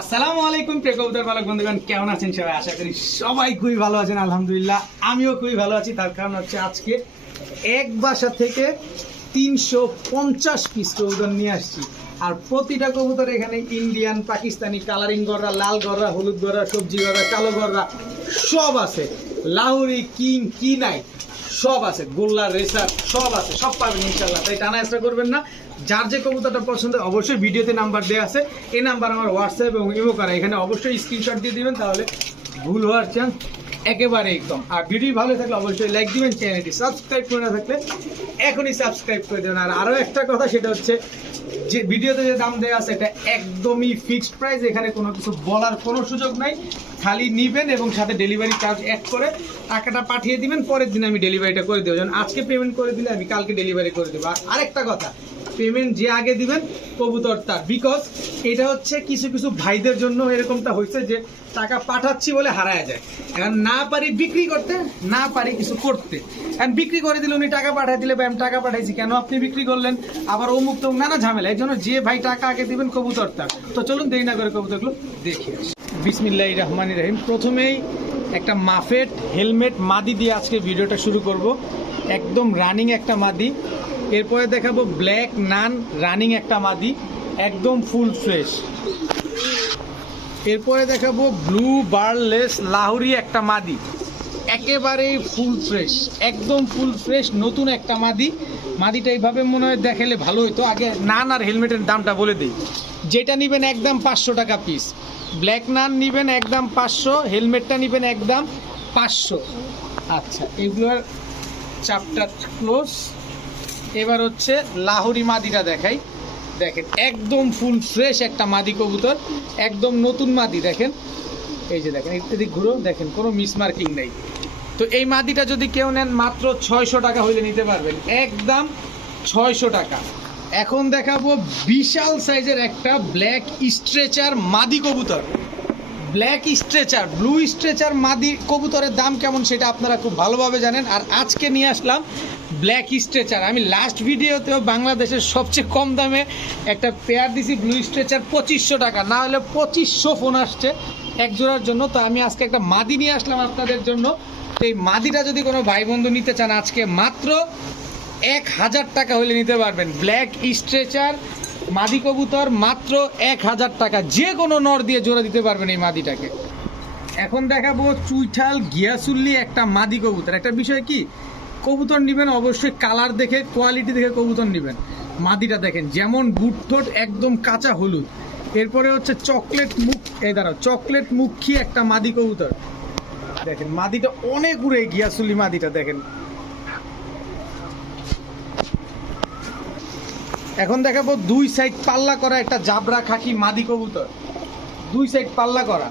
আসসালামু আলাইকুম প্রিয় কবুতর পালক বন্ধুগণ, কেমন আছেন সবাই? আশা করি সবাই খুবই ভালো আছেন। আলহামদুলিল্লাহ আমিও খুবই ভালো আছি। তার কারণ হচ্ছে আজকে এক বাসা থেকে 350 পিস কবুতর নিয়ে আসছি। আর প্রতিটা কবুতর এখানে ইন্ডিয়ান, পাকিস্তানি, কালারিং গররা, লাল গররা, হলুদ গররা, সবজি গররা, কালো গররা সব আছে। লাহোরি, কিং, কি নাই সব আছে, গোল্লা, রেসার সব আছে, সব পাবেন ইনশাল্লাহ। তাই টানা এক্সট্রা করবেন না। যার যে কবুতরটা পছন্দ অবশ্যই ভিডিওতে নাম্বার দেওয়া আছে, এই নাম্বার আমার হোয়াটসঅ্যাপ এবং ইমো করা, এখানে অবশ্যই স্ক্রিনশট দিয়ে দিবেন, তাহলে ভুল হওয়ার চান্স একেবারে একদম। আর ভিডিও ভালো থাকলে অবশ্যই লাইক দিবেন, চ্যানেলটি সাবস্ক্রাইব করে না থাকলে এখনই সাবস্ক্রাইব করে দেবেন। আর আরও একটা কথা, সেটা হচ্ছে যে ভিডিওতে যে দাম দেওয়া আছে এটা একদমই ফিক্সড প্রাইস, এখানে কোনো কিছু বলার কোনো সুযোগ নাই। খালি নিবেন এবং সাথে ডেলিভারি চার্জ অ্যাড করে টাকাটা পাঠিয়ে দিবেন, পরের দিন আমি ডেলিভারিটা করে দেবো। যেমন আজকে পেমেন্ট করে দিলে আমি কালকে ডেলিভারি করে দেবো। আর আরেকটা কথা, পেমেন্ট যে আগে দিবেন কবুতর তার, বিকজ এটা হচ্ছে কিছু কিছু ভাইদের জন্য এরকমটা হয়েছে যে টাকা পাঠাচ্ছি বলে হারায় যায়। এখন না পারি বিক্রি করতে, না পারি কিছু করতে। এখন বিক্রি করে দিলে উনি টাকা পাঠাই দিলে, ভাই আমি টাকা পাঠাইছি কেন আপনি বিক্রি করলেন, আবার অমুক তমুক নানা ঝামেলা। এই জন্য যে ভাই টাকা আগে দিবেন কবুতর তার। তো চলুন দেরি না করে কবুতরগুলো দেখি। বিসমিল্লাহির রহমানির রহিম। প্রথমেই একটা মাফেট হেলমেট মাদি দিয়ে আজকে ভিডিওটা শুরু করব। একদম রানিং একটা মাদি। এরপরে দেখাবো ব্ল্যাক নান রানিং একটা মাদি, একদম ফুল ফ্রেশ। এরপরে দেখাবো ব্লু বার্লেস লাহোরি একটা মাদি, একেবারেই ফুল ফ্রেশ, একদম ফুল ফ্রেশ নতুন একটা মাদি। মাদিটা এইভাবে মনে হয় দেখালে ভালো হতো। আগে নান আর হেলমেটের দামটা বলে দিই। যেটা নেবেন একদম 500 টাকা পিস। ব্ল্যাক নান নেবেন একদম 500, হেলমেটটা নেবেন একদম 500। আচ্ছা, এগুলোর চ্যাপ্টার ক্লোজ। এবার হচ্ছে লাহোরি মাদিটা দেখাই। দেখেন একদম ফুল ফ্রেশ একটা মাদি কবুতর, একদম নতুন মাদি। দেখেন এই যে দেখেন, এদিক ঘুরো, দেখেন কোনো মিসমার্কিং নেই। তো এই মাদিটা যদি কেউ নেন মাত্র 600 টাকা হইলে নিতে পারবেন, একদম 600 টাকা। এখন দেখাবো বিশাল সাইজের একটা ব্ল্যাক স্ট্রেচার মাদি কবুতর। ব্ল্যাক স্ট্রেচার, ব্লু স্ট্রেচার মাদি কবুতরের দাম কেমন সেটা আপনারা খুব ভালোভাবে জানেন। আর আজকে নিয়ে আসলাম ব্ল্যাক স্ট্রেচার। আমি লাস্ট ভিডিওতেও বাংলাদেশের সবচেয়ে কম দামে একটা পেয়ার দিছি ব্লু স্ট্রেচার 2500 টাকা, না হলে 2500 ফোন আসছে এক জোড়ার জন্য। তো আমি আজকে একটা মাদি নিয়ে আসলাম আপনাদের জন্য। তো এই মাদিটা যদি কোনো ভাই বন্ধু নিতে চান আজকে মাত্র 1000 টাকা হলে নিতে পারবেন। ব্ল্যাক স্ট্রেচার মাদি কবুতর মাত্র 1000 টাকা, যে কোনো নর দিয়ে জোড়া দিতে পারবেন এই মাদিটাকে। এখন দেখাবো চুইঠাল গিয়াসুল্লি একটা মাদি কবুতর। একটা বিষয় কি, কবুতর নেবেন অবশ্যই কালার দেখে, কোয়ালিটি দেখে কবুতর নেবেন। মাদিটা দেখেন যেমন বুটঠোঁট একদম কাঁচা হলুদ। এরপরে হচ্ছে চকলেট মুখ, এই দাঁড়াও, চকলেট মুখী একটা মাদি কবুতর। দেখেন মাদিটা অনেক উড়ে, গিয়াসুল্লি মাদিটা দেখেন। এখন দেখাবো দুই সাইড পাল্লা করা একটা জাবরা খাকি মাদি কবুতর, দুই সাইড পাল্লা করা।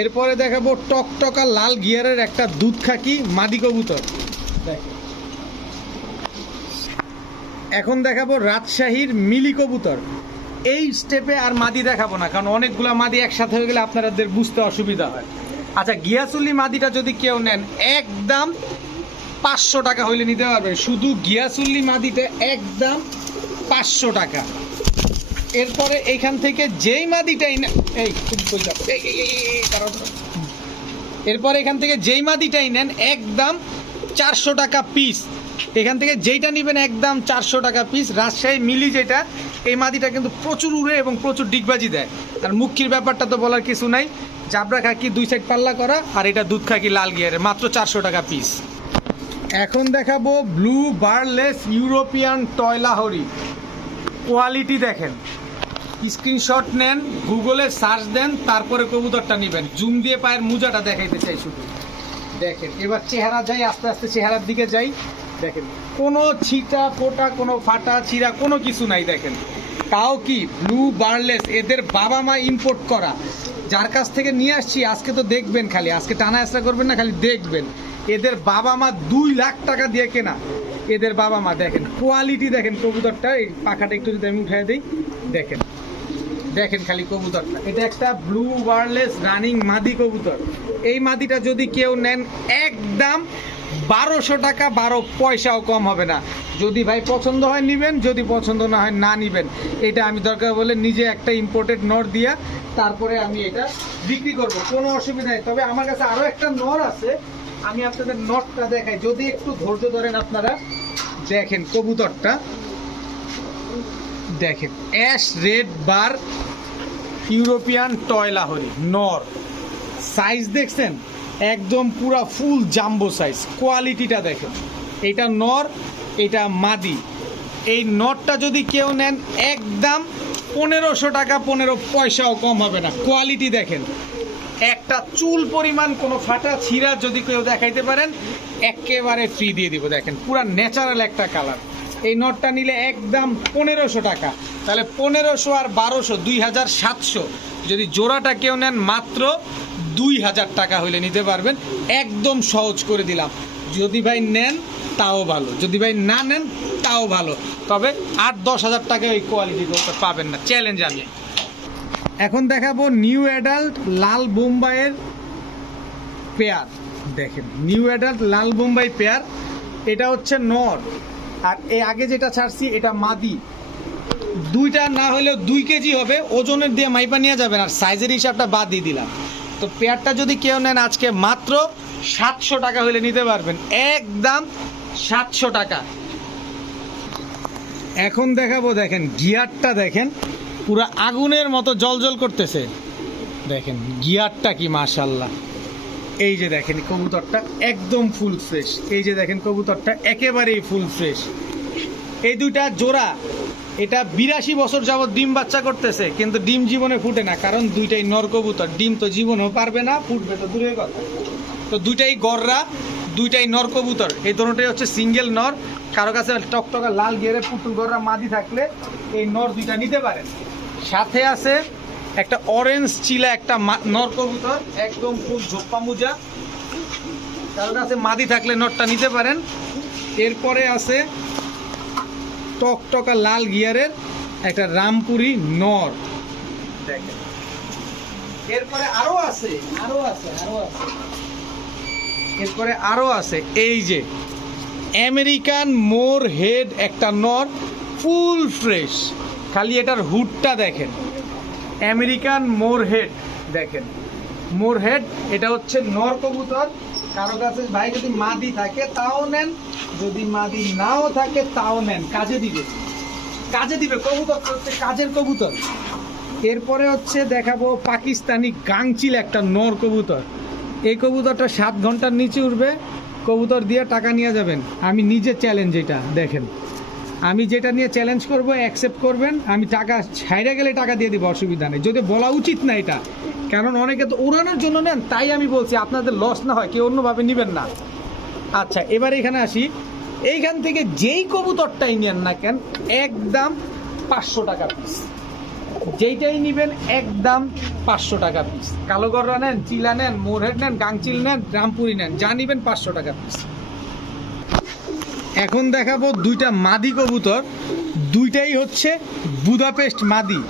এরপরে দেখাবো টকটকা লাল গিয়ারের একটা দুধ খাকি মাদি কবুতর। দেখেন এখন দেখাবো রাজশাহীর মিলি কবুতর। এই স্টেপে আর মাদি দেখাবো না, কারণ অনেকগুলা মাদি একসাথে হয়ে গেলে আপনাদের বুঝতে অসুবিধা হয়। আচ্ছা, গিয়াসুল্লি মাদিটা যদি কেউ নেন একদম 500 টাকা হইলে নিতে পারবেন। শুধু গিয়াসুল্লি মাদিটা একদম 500 টাকা। এরপরে এইখান থেকে যেই মাদিটাই নেন, এরপরে এখান থেকে যেই মাদিটাই নেন একদম 400 টাকা পিস। এখান থেকে যেইটা নেবেন একদম 400 টাকা পিস। রাজশাহী মিলি যেটা, এই মাদিটা কিন্তু প্রচুর উড়ে এবং প্রচুর ডিগবাজি দেয়। আর মুখির ব্যাপারটা তো বলার কিছু নাই, জাবরা খাকি দুই সাইড পাল্লা করা, আর এটা দুধ খাকি লাল গিয়ারে, মাত্র 400 টাকা পিস। এখন দেখাবো blue বার্লেস European toy Lahori. Quality দেখেন, স্ক্রিনশট নেন, গুগলে সার্চ দেন, তারপরে কবুতরটা নেবেন। জুম দিয়ে পায়ের মুজাটা দেখাইতে চাই শুধু। দেখেন এবার চেহারা যাই, আস্তে আস্তে চেহারার দিকে যাই। দেখেন কোনো ছিটা ফোটা, কোনো ফাটা ছিঁড়া কোনো কিছু নাই। দেখেন তাও কি ব্লু বার্লেস, এদের বাবা মা ইম্পোর্ট করা। যার কাছ থেকে নিয়ে আসছি আজকে তো দেখবেন, খালি আজকে টানা আসা করবেন না, খালি দেখবেন। এদের বাবা মা 2 লাখ টাকা দিয়ে কেনা, এদের বাবা মা। দেখেন কোয়ালিটি দেখেন কবুতরটা, এই পাখাটা একটু যদি আমি উঠাই দিই, দেখেন দেখেন খালি কবুতরটা। এটা একটা ব্লু বার্লেস রানিং মাদি কবুতর। এই মাদিটা যদি কেউ নেন একদম 1200 টাকা, 12 পয়সাও কম হবে না। যদি ভাই পছন্দ হয় নিবেন, যদি পছন্দ না হয় না নিবেন। এটা আমি দরকার বলে নিজে একটা ইম্পোর্টেড নর দিয়া তারপরে আমি এটা বিক্রি করব, কোনো অসুবিধা নেই। তবে আমার কাছে আরও একটা নর আছে, আমি আপনাদের নটটা দেখাই, যদি একটু ধৈর্য ধরেন আপনারা। দেখেন কবুতরটা, দেখেন অ্যাশ রেড বার ইউরোপিয়ান টয় লাহোরি নর। সাইজ দেখছেন একদম পুরা ফুল জাম্বো সাইজ। কোয়ালিটিটা দেখেন, এটা নর, এটা মাদি। এই নটটা যদি কেউ নেন একদম 1500 টাকা, 15 পয়সাও কম হবে না। কোয়ালিটি দেখেন, একটা চুল পরিমাণ কোনো ফাটা ছিঁড়া যদি কেউ দেখাইতে পারেন একেবারে ফ্রি দিয়ে দিব। দেখেন পুরা ন্যাচারাল একটা কালার। এই নটটা নিলে একদম 1500 টাকা। তাহলে 1500 আর 1200 2700। যদি জোড়াটা কেউ নেন মাত্র 2000 টাকা হইলে নিতে পারবেন। একদম সহজ করে দিলাম। যদি ভাই নেন তাও ভালো, যদি ভাই না নেন তাও ভালো। তবে 8-10 হাজার টাকা এই কোয়ালিটি পাবেন না, চ্যালেঞ্জ আমি। এখন দেখাবো নিউ অ্যাডাল্ট লাল বোম্বাইয়ের পেয়ার। দেখেন নিউ অ্যাডাল্ট লাল বোম্বাই পেয়ার, এটা হচ্ছে নর, আর এই আগে যেটা ছাড়ছি এটা মাদি। দুইটা না হলেও 2 কেজি হবে, ওজনের দিয়ে মাইপা নিয়ে যাবেন, আর সাইজের হিসাবটা বাদ দিয়ে দিলাম। তো পেয়ারটা যদি কেউ নেন আজকে মাত্র 700 টাকা হলে নিতে পারবেন, একদম 700 টাকা। এখন দেখাবো, দেখেন গিয়ারটা দেখেন পুরো আগুনের মতো জলজল করতেছে। দেখেন গিয়ারটা কি মাশাআল্লাহ। এই যে দেখেন কবুতরটা একদম ফুল ফ্রেশ। এই যে দেখেন কবুতরটা একেবারেই ফুল ফ্রেশ। এই দুইটা জোড়া, এটা 82 বছর যাবত ডিম বাচ্চা করতেছে, কিন্তু ডিম জীবনে ফুটে না, কারণ দুইটাই নর কবুতর। ডিম তো জীবনেও পারবে না, ফুটবে তো দূরের কথা। তো দুইটাই গররা, দুইটাই নর কবুতর। এই দুটোটাই হচ্ছে সিঙ্গেল নর। কারো কাছে টকটকা লাল গিয়ারে পুতুল গররা মাদি থাকলে এই নর দুইটা নিতে পারেন। সাথে আছে একটা অরেঞ্জ চিলা একটা নর কবুতর, একদম ফুল ঝোপ্পা মুজা। কারো কাছে মাদি থাকলে নরটা নিতে পারেন। এরপরে আছে টকটকা লাল গিয়ারের একটা রামপুরি নর। দেখেন এরপরে আরো আছে, এরপরে আরো আছে এই যে আমেরিকান মোর হেড একটা নর, ফুল ফ্রেশ। খালি এটার হুডটা দেখেন, আমেরিকান মোর হেড। দেখেন মোর হেড, এটা হচ্ছে নর কবুতর। কারো কাছে ভাই যদি মাদি থাকে তাও নেন, যদি মাদি নাও থাকে তাও নেন, কাজে দিবে, কাজে দিবে। কবুতর হচ্ছে কাজের কবুতর। এরপরে হচ্ছে দেখাবো পাকিস্তানি গাংচিল একটা নর কবুতর। এই কবুতরটা 7 ঘন্টার নিচে উঠবে, কবুতর দিয়ে টাকা নিয়ে যাবেন। আমি নিজে চ্যালেঞ্জ, এটা দেখেন আমি যেটা নিয়ে চ্যালেঞ্জ করব অ্যাকসেপ্ট করবেন। আমি টাকা ছাইড়ে গেলে টাকা দিয়ে দিব, অসুবিধা নেই। যদি বলা উচিত না এটা, কারণ অনেকে তো উড়ানোর জন্য নেন, তাই আমি বলছি আপনাদের লস না হয়, কেউ অন্যভাবে নেবেন না। আচ্ছা এবার এখানে আসি। এইখান থেকে যেই কবুতরটাই নেন না কেন একদম 500 টাকা পিস। যেইটাই নেবেন একদম 500 টাকা পিস। কালো গররা নেন, চিলা নেন, মোরহেড নেন, গাংচিল নেন, রামপুরি নেন, যা নেবেন 500 টাকা পিস। এখন দেখাবো দুইটা মাদি কবুতর, দুইটাই হচ্ছে বুদাপেস্ট মাদি।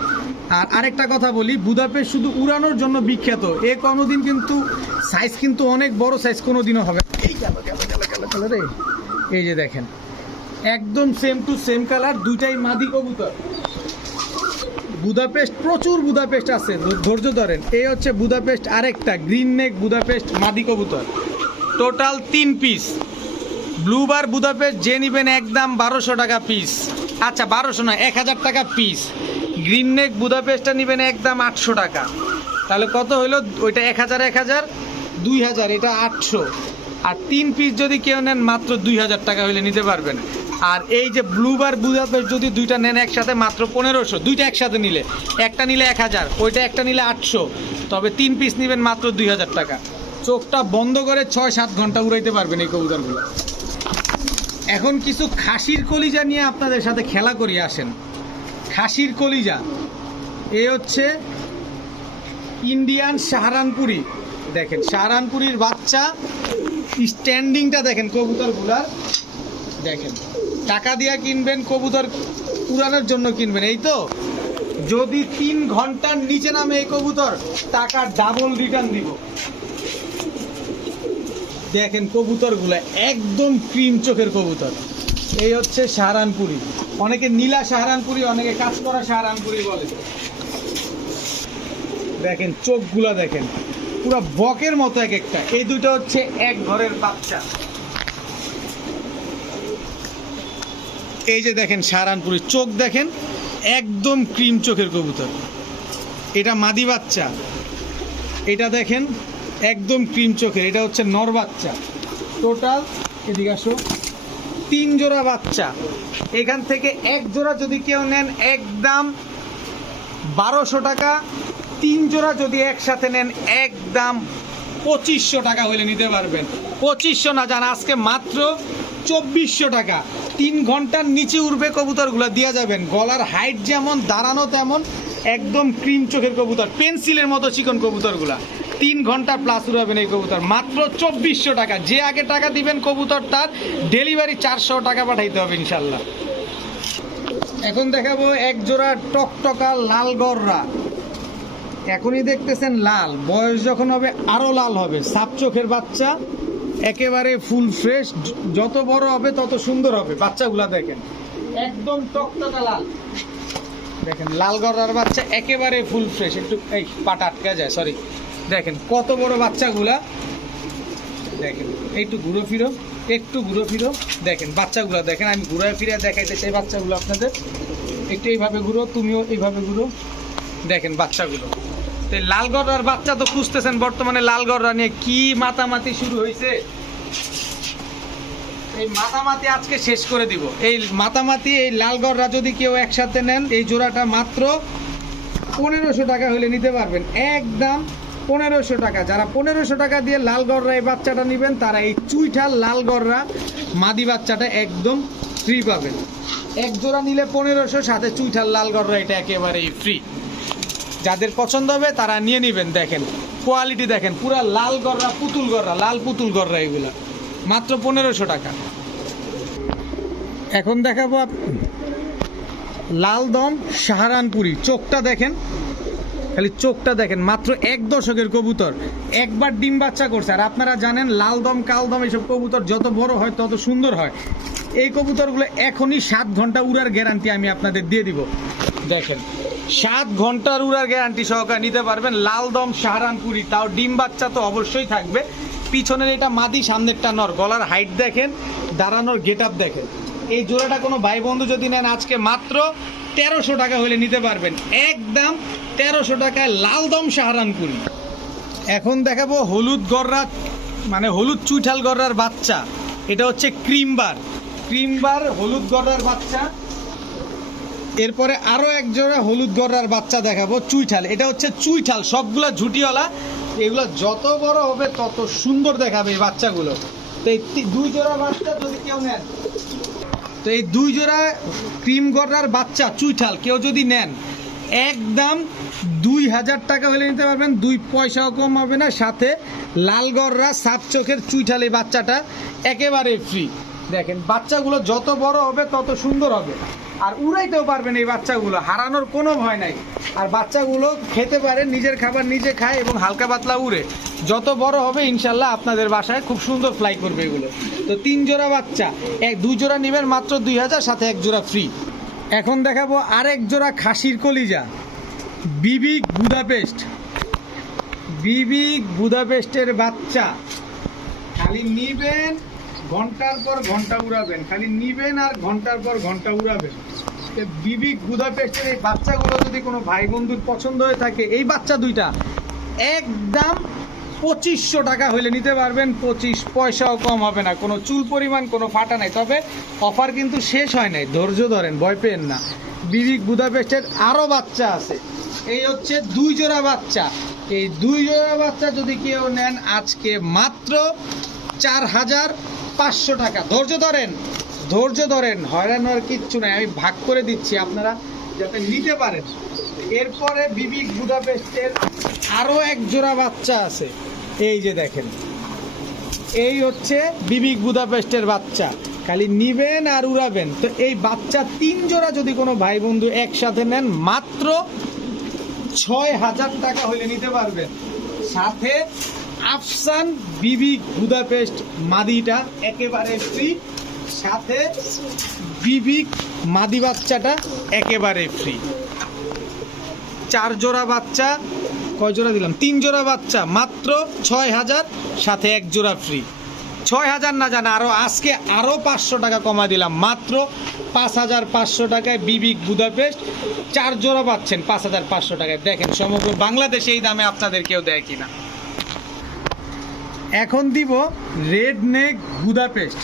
আর আরেকটা কথা বলি, বুদাপেস্ট শুধু উড়ানোর জন্য বিখ্যাত। এ কোনোদিন কিন্তু সাইজ কিন্তু অনেক বড় সাইজ কোনোদিনও হবে। এই যে দেখেন একদম সেম টু সেম কালার, দুইটাই মাদি কবুতর। বুদাপেস্ট প্রচুর বুদাপেস্ট আছে, ধৈর্য ধরেন। এই হচ্ছে বুদাপেস্ট আরেকটা গ্রিন নেক বুদাপেস্ট মাদি কবুতর, টোটাল 3 পিস। ব্লুবার বুদাপেস্ট যে নেবেন একদম 1200 টাকা পিস। আচ্ছা 1200 না, 1000 টাকা পিস। গ্রিন নেক বুদাপেস্টটা নেবেন একদম 800 টাকা। তাহলে কত হইলো? ওইটা 1000, 1000, 2000, এটা 800। আর 3 পিস যদি কেউ নেন মাত্র 2000 টাকা হইলে নিতে পারবেন। আর এই যে ব্লুবার বুদাপেস্ট যদি দুইটা নেন একসাথে মাত্র 1500, দুইটা একসাথে নিলে। একটা নিলে 1000, ওইটা একটা নিলে 800। তবে 3 পিস নেবেন মাত্র 2000 টাকা। চোখটা বন্ধ করে 6-7 ঘন্টা উড়াইতে পারবেন এই কবুতরগুলো। এখন কিছু খাসির কলিজা নিয়ে আপনাদের সাথে খেলা করি, আসেন। খাসির কলিজা, এ হচ্ছে ইন্ডিয়ান সাহারানপুরি। দেখেন সাহারানপুরির বাচ্চা, স্ট্যান্ডিংটা দেখেন কবুতরগুলার। দেখেন টাকা দিয়া কিনবেন, কবুতর উড়ানোর জন্য কিনবেন, এই তো। যদি 3 ঘন্টার নিচে নামে এই কবুতর, টাকা ডাবল রিটার্ন দিব। দেখেন কবুতরগুলো একদম ক্রিম চোখের কবুতর। এই হচ্ছে সাহারানপুরি, অনেকে নীলা সাহারানপুরি, অনেকে কাজ করা সাহারানপুরি বলে। দেখেন চোখগুলা দেখেন পুরো বকের মতো এক একটা। এই দুটো হচ্ছে এক ঘরের বাচ্চা। এই যে দেখেন সাহারানপুরি চোখ দেখেন একদম ক্রিম চোখের কবুতর। এটা মাদি বাচ্চা, এটা দেখেন একদম ক্রিম চোখের, এটা হচ্ছে নর বাচ্চা। টোটাল এদিকে আসো 3 জোড়া বাচ্চা। এখান থেকে এক জোড়া যদি কেউ নেন একদম 1200 টাকা, 3 জোড়া যদি একসাথে নেন একদম 2500 টাকা হলে নিতে পারবেন। 2500 না জান, আজকে মাত্র 2400 টাকা। 3 ঘন্টার নিচে উড়বে কবুতরগুলো দিয়ে যাবেন। গলার হাইট যেমন, দাঁড়ানো তেমন, একদম ক্রিম চোখের কবুতর, পেন্সিলের মতো চিকন কবুতরগুলা। 3 ঘন্টা প্লাস উড়াবেন এই কবুতর, মাত্র 2400 টাকা। যে আগে টাকা দিবেন কবুতর তার ডেলিভারি 400 টাকা পাঠাইতে হবে ইনশাল্লাহ। এখন দেখাবো এক জোড়া টকটকা লাল গররা। এখনই দেখতেছেন লাল, বয়স যখন হবে আরো লাল হবে। সাপ চোখের বাচ্চা, একেবারে ফুল ফ্রেশ, যত বড় হবে তত সুন্দর হবে। বাচ্চাগুলা দেখেন একদম টকটকা লাল। দেখেন লাল গররার বাচ্চা একেবারে ফুল ফ্রেশ। একটু এই পাটা আটকা যায়, সরি। দেখেন কত বড় বাচ্চাগুলা, দেখেন একটু ঘুরো ফিরো, একটু ঘুরো ফিরো। দেখেন বাচ্চাগুলো দেখেন, আমি ঘুরায় ফিরে দেখাইতে চাই বাচ্চাগুলো আপনাদের। একটু এইভাবে ঘুরো, তুমিও এইভাবে ঘুরো। দেখেন বাচ্চাগুলো। তো লাল গররার বাচ্চা তো খুঁজতেছেন বর্তমানে, লাল গররা নিয়ে কি মাতামাতি শুরু হয়েছে। এই মাতামাতি আজকে শেষ করে দিব। এই মাতামাতি, এই লাল গররা যদি কেউ একসাথে নেন এই জোড়াটা মাত্র 1500 টাকা হলে নিতে পারবেন, একদম 1500 টাকা। যারা 1500 টাকা দিয়ে লাল গররা এই বাচ্চাটা নেবেন তারা এই চুইঠাল লাল গররা মাদি বাচ্চাটা একদম ফ্রি পাবেন। এক জোড়া নিলে 1500, সাথে চুইঠাল লাল গররা এটা একেবারেই ফ্রি। যাদের পছন্দ হবে তারা নিয়ে নেবেন। দেখেন কোয়ালিটি দেখেন, পুরা লাল গররা, পুতুল গররা, লাল পুতুল গররা, এগুলা মাত্র 1500 টাকা। এখন দেখাবো লাল দম সাহারানপুরি। চোখটা দেখেন, খালি চোখটা দেখেন, মাত্র 1 দশকের কবুতর, একবার ডিম বাচ্চা করছে। আর আপনারা জানেন লাল দম, কাল দম এইসব কবুতর যত বড় হয় তত সুন্দর হয়। এই কবুতরগুলো এখনই 7 ঘন্টা উড়ার গ্যারান্টি আমি আপনাদের দিয়ে দিব। দেখেন 7 ঘন্টার উড়ার গ্যারান্টি সহকারে নিতে পারবেন লাল দম সাহারানপুরি, তাও ডিম বাচ্চা তো অবশ্যই থাকবে। পিছনের এটা মাদি, সামনেরটা নর। গলার হাইট দেখেন, দাঁড়ানোর গেট আপ দেখেন। এই জোড়াটা কোনো ভাই বন্ধু যদি নেন আজকে মাত্র 1300 টাকা হলে নিতে পারবেন, একদম 1300 টাকায় লাল দম সাহারানপুরি। এখন দেখাবো হলুদ গররা, মানে হলুদ চুইঠাল গররার বাচ্চা। এটা হচ্ছে ক্রিমবার, ক্রিমবার হলুদ গররার বাচ্চা। এরপরে আরো এক জোড়া হলুদ গররার বাচ্চা দেখাবো চুইঠাল। এটা হচ্ছে চুইঠাল, সবগুলা ঝুটিওয়ালা। এগুলো যত বড় হবে তত সুন্দর দেখাবে এই বাচ্চাগুলো। তো এই 2 জোড়া বাচ্চা যদি কেউ নেন, তো এই 2 জোড়া ক্রিম গররার বাচ্চা চুইঠাল কেউ যদি নেন একদম 2000 টাকা হলে নিতে পারবেন, 2 পয়সাও কম হবে না। সাথে লাল গররা সাপ চোখের চুইঠাল এই বাচ্চাটা একেবারে ফ্রি। দেখেন বাচ্চাগুলো যত বড় হবে তত সুন্দর হবে, আর উড়াইতেও পারবেন এই বাচ্চাগুলো, হারানোর কোনো ভয় নাই। আর বাচ্চাগুলো খেতে পারে, নিজের খাবার নিজে খায় এবং হালকা পাতলা উড়ে। যত বড় হবে ইনশাল্লাহ আপনাদের বাসায় খুব সুন্দর ফ্লাই করবে এগুলো। তো 3 জোড়া বাচ্চা, 2 জোড়া নেবেন মাত্র 2000, সাথে 1 জোড়া ফ্রি। এখন দেখাবো আরেক জোড়া খাসির কলিজা, বিবিক বুদাপেস্ট। বিবিক বুদাপেস্টের বাচ্চা, খালি নিবেন ঘন্টার পর ঘন্টা উড়াবেন, খালি নিবেন আর ঘন্টার পর ঘন্টা উড়াবেন। বিবিক বুদাপেস্টের এই বাচ্চাগুলো যদি কোনো ভাই বন্ধুর পছন্দ হয়ে থাকে, এই বাচ্চা দুইটা একদম 2500 টাকা হইলে নিতে পারবেন, 25 পয়সাও কম হবে না। কোনো চুল পরিমাণ কোনো ফাটা নাই। তবে অফার কিন্তু শেষ হয় নাই, ধৈর্য ধরেন, ভয় পেন না। বিবিক বুদাপেস্টের আরও বাচ্চা আছে। এই হচ্ছে 2 জোড়া বাচ্চা। এই 2 জোড়া বাচ্চা যদি কেউ নেন আজকে মাত্র 4500 টাকা। ধৈর্য ধরেন, ধৈর্য ধরেন, হয়রান হওয়ার কিচ্ছু নাই, আমি ভাগ করে দিচ্ছি আপনারা যাতে নিতে পারেন। এরপরে বিবিক বুদাপেস্টের আরও 1 জোড়া বাচ্চা আছে। এই যে দেখেন, এই হচ্ছে বিবিক বুদাপেস্টের বাচ্চা, খালি নিবেন আর উড়াবেন। তো এই বাচ্চা 3 জোড়া যদি কোনো ভাই বন্ধু একসাথে নেন মাত্র 6000 টাকা হলে নিতে পারবেন, সাথে আফসান বিবি বুদাপেস্ট মাদিটা একেবারে ফ্রি, সাথে বিবি মাদি বাচ্চাটা একেবারে ফ্রি। 4 জোড়া বাচ্চা, কয় জোড়া দিলাম, 3 জোড়া বাচ্চা মাত্র 6000, সাথে 1 জোড়া ফ্রি। 6000 না জানা, আরো আজকে আরো 500 টাকা কমা দিলাম, মাত্র 5500 টাকায় বিবি বুদাপেস্ট 4 জোড়া পাচ্ছেন 5500 টাকায়। দেখেন সমগ্র বাংলাদেশে এই দামে আপনাদের কেউ দেয় কিনা। এখন দিব রেড নেক বুদাপেস্ট।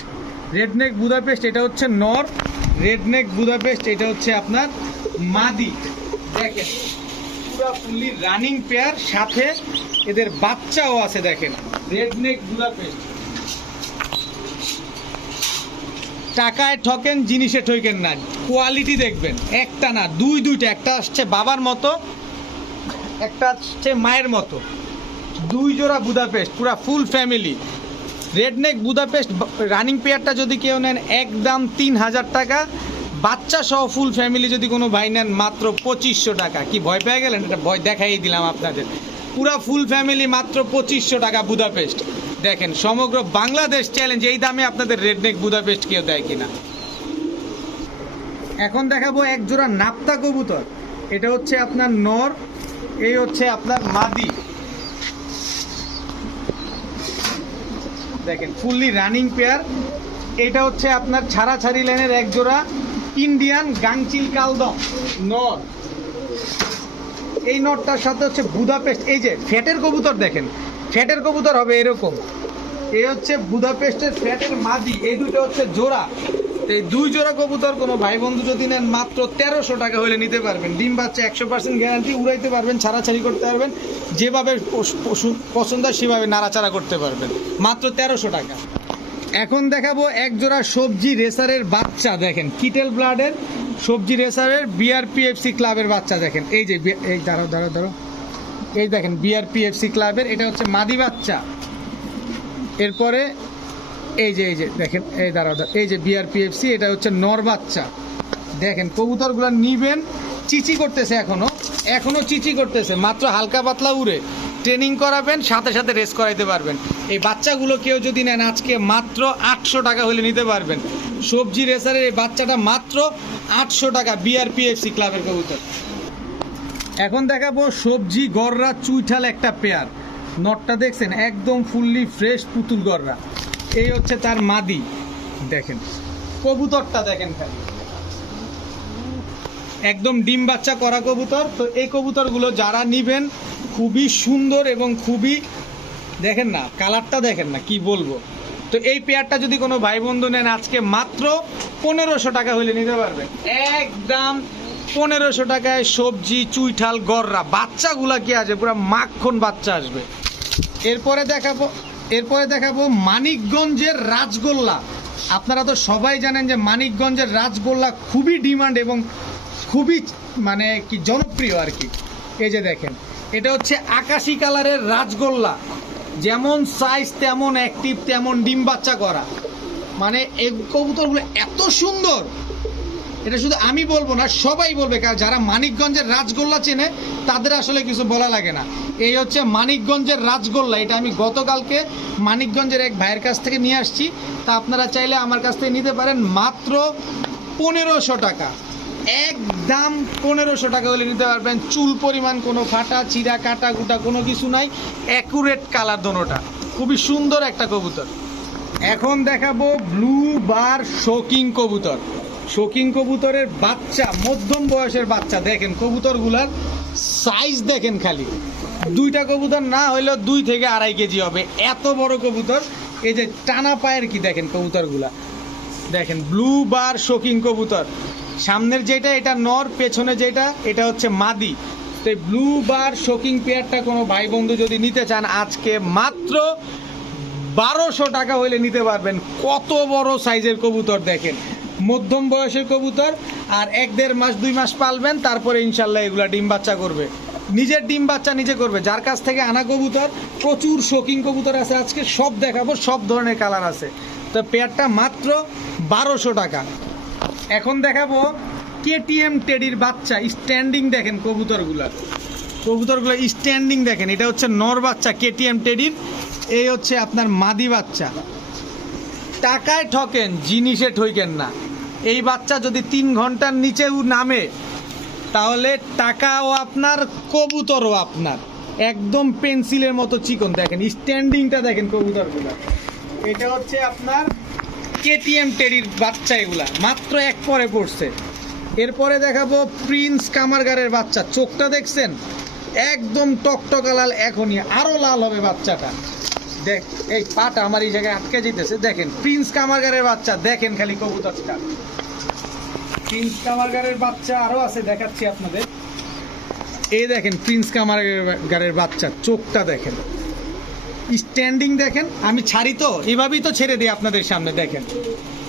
রেড নেক বুদাপেস্ট এটা হচ্ছে নর, রেড নেক বুদাপেস্ট এটা হচ্ছে আপনার মাদি। দেখেন পুরো ফুললি রানিং পেয়ার, সাথে এদের বাচ্চাও আছে। দেখেন রেড নেক বুদাপেস্ট, টাকায় ঠকেন জিনিসে ঠকেন না, কোয়ালিটি দেখবেন, একটা না দুইটা, একটা আসছে বাবার মতো, একটা আসছে মায়ের মতো, 2 জোড়া বুদাপেস্ট পুরা full family. Redneck Budapest running পেয়ারটা যদি কেউ নেন একদম 3000 টাকা, বাচ্চা সহ ফুল ফ্যামিলি যদি কোনো ভাই নেন মাত্র 2500 টাকা। কি ভয় পেয়ে গেলেন? এটা ভয় দেখাই দিলাম আপনাদের। পুরা ফুল ফ্যামিলি মাত্র 2500 টাকা বুদাপেস্ট। দেখেন সমগ্র বাংলাদেশ চ্যালেঞ্জ, এই দামে আপনাদের রেডনেক বুদাপেস্ট কেউ দেয় কিনা। এখন দেখাবো এক জোড়া নাপ্তা কবুতর। এটা হচ্ছে আপনার নর, এই হচ্ছে আপনার মাদি। দেখেন ফুললি রানিং পেয়ার। এটা হচ্ছে আপনার ছাড়াছাড়ি লাইনের এক জোড়া ইন্ডিয়ান গাংচিল কালদম নর। এই নরটার সাথে হচ্ছে বুদাপেস্ট, এই যে ফ্যাটের কবুতর, দেখেন ফ্যাটের কবুতর হবে এরকম। এই হচ্ছে বুদাপেস্টের ফ্যাটের মাদি, এই দুটো হচ্ছে জোড়া। এই 2 জোড়া কবুতর কোনো ভাই বন্ধু যদি নেন মাত্র 1300 টাকা হলে নিতে পারবেন। ডিম বাচ্চা 100% গ্যারান্টি, উড়াইতে পারবেন, ছাড়াছাড়ি করতে পারবেন, যেভাবে পছন্দ সেভাবে নাড়াচাড়া করতে পারবেন, মাত্র 1300 টাকা। এখন দেখাবো এক জোড়া সবজি রেসারের বাচ্চা। দেখেন কিটেল ব্লাডের সবজি রেসারের বিআরপিএফসি ক্লাবের বাচ্চা। দেখেন এই যে, এই দাঁড়ো, এই দেখেন বিআরপিএফসি ক্লাবের, এটা হচ্ছে মাদি বাচ্চা। এরপরে এই যে দেখেন, এই দাঁড়াও, এই যে বিআরপিএফসি, এটা হচ্ছে নর বাচ্চা। দেখেন কবুতরগুলো নিবেন, চিচি করতেছে, এখনো চিচি করতেছে, মাত্র হালকা পাতলা উড়ে। ট্রেনিং করাবেন, সাথে সাথে রেস করাইতে পারবেন। এই বাচ্চাগুলো কেউ যদি নেন আজকে মাত্র 800 টাকা হলে নিতে পারবেন। সবজি রেসারের এই বাচ্চাটা মাত্র 800 টাকা, বিআরপিএফসি ক্লাবের কবুতর। এখন দেখাবো সবজি গররা চুইঠাল একটা পেয়ার। নটটা দেখছেন একদম ফুললি ফ্রেশ পুতুল গররা। এই হচ্ছে তার মাদি। দেখেন কবুতরটা দেখেন খালি, একদম ডিম বাচ্চা করা কবুতর। তো এই কবুতরগুলো যারা নিবেন খুবই সুন্দর এবং খুবই, দেখেন না কালারটা, দেখেন না কি বলবো। তো এই পেয়ারটা যদি কোনো ভাই বন্ধু নেন আজকে মাত্র 1500 টাকা হলে নিতে পারবেন, একদম 1500 টাকায় সবজি চুইঠাল গররা। বাচ্চাগুলা কি আছে, পুরো মাখন বাচ্চা আসবে। এরপরে দেখাবো মানিকগঞ্জের রাজগোল্লা। আপনারা তো সবাই জানেন যে মানিকগঞ্জের রাজগোল্লা খুবই ডিমান্ড এবং খুবই মানে কি জনপ্রিয় আর কি। এই যে দেখেন, এটা হচ্ছে আকাশি কালারের রাজগোল্লা, যেমন সাইজ তেমন অ্যাক্টিভ, তেমন ডিম বাচ্চা করা। মানে এই কবুতরগুলো এত সুন্দর, এটা শুধু আমি বলবো না, সবাই বলবে, কারণ যারা মানিকগঞ্জের রাজগোল্লা চেনে তাদের আসলে কিছু বলা লাগে না। এই হচ্ছে মানিকগঞ্জের রাজগোল্লা। এটা আমি গতকালকে মানিকগঞ্জের এক ভাইয়ের কাছ থেকে নিয়ে আসছি। তা আপনারা চাইলে আমার কাছ থেকে নিতে পারেন মাত্র 1500 টাকা, একদম 1500 টাকা হলে নিতে পারবেন। চুল পরিমাণ কোনো ফাটা চিরা কাটা কুটা কোনো কিছু নাই, অ্যাকুরেট কালার দোনোটা, খুবই সুন্দর একটা কবুতর। এখন দেখাবো ব্লু বার শোকিং কবুতর। শোকিং কবুতরের বাচ্চা, মধ্যম বয়সের বাচ্চা। দেখেন কবুতরগুলার সাইজ দেখেন খালি, 2টা কবুতর না হইলেও 2 থেকে 2.5 কেজি হবে, এত বড় কবুতর। এই যে টানা পায়ের কি দেখেন কবুতরগুলা, দেখেন ব্লু বার শোকিং কবুতর। সামনের যেটা এটা নর, পেছনে যেটা এটা হচ্ছে মাদি। তো এই ব্লু বার শোকিং পেয়ারটা কোনো ভাই বন্ধু যদি নিতে চান আজকে মাত্র 1200 টাকা হইলে নিতে পারবেন। কত বড় সাইজের কবুতর দেখেন, মধ্যম বয়সের কবুতর। আর 1-1.5 মাস 2 মাস পালবেন, তারপরে ইনশাল্লাহ এগুলা ডিম বাচ্চা করবে, নিজের ডিম বাচ্চা নিজে করবে। যার কাছ থেকে আনা কবুতর, প্রচুর শোকিং কবুতর আছে, আজকে সব দেখাবো, সব ধরনের কালার আছে। তো পেয়ারটা মাত্র 1200 টাকা। এখন দেখাবো কেটিএম টেডির বাচ্চা স্ট্যান্ডিং। দেখেন কবুতরগুলা কবুতরগুলো স্ট্যান্ডিং দেখেন, এটা হচ্ছে নর বাচ্চা কেটিএম টেডির, এই হচ্ছে আপনার মাদি বাচ্চা। টাকায় ঠকেন, জিনিসে ঠকেন না। এই বাচ্চা যদি 3 ঘন্টার নিচেও নামে তাহলে টাকাও আপনার, কবুতরও আপনার। একদম পেন্সিলের মতো চিকন, দেখেন স্ট্যান্ডিংটা দেখেন কবুতরগুলো। এটা হচ্ছে আপনার কেটিএম টেডির বাচ্চা, এগুলা মাত্র এক পরে পড়ছে। এরপরে দেখাবো প্রিন্স কামারগারের বাচ্চা, চোখটা দেখছেন একদম টকটকা লাল, এখনই আরো লাল হবে বাচ্চাটা। দেখ এই পাটা আমার এই জায়গায় আটকে যেতেছে, দেখেন প্রিন্স কামারগারের বাচ্চা, দেখেন খালি কবুতরটা। প্রিন্স কামারগারের বাচ্চা আরো আছে, দেখাচ্ছি আপনাদের। এই দেখেন প্রিন্স কামারগারের বাচ্চা, চোখটা দেখেন, স্ট্যান্ডিং দেখেন। আমি ছাড়ি তো এভাবেই তো ছেড়ে দিই আপনাদের সামনে, দেখেন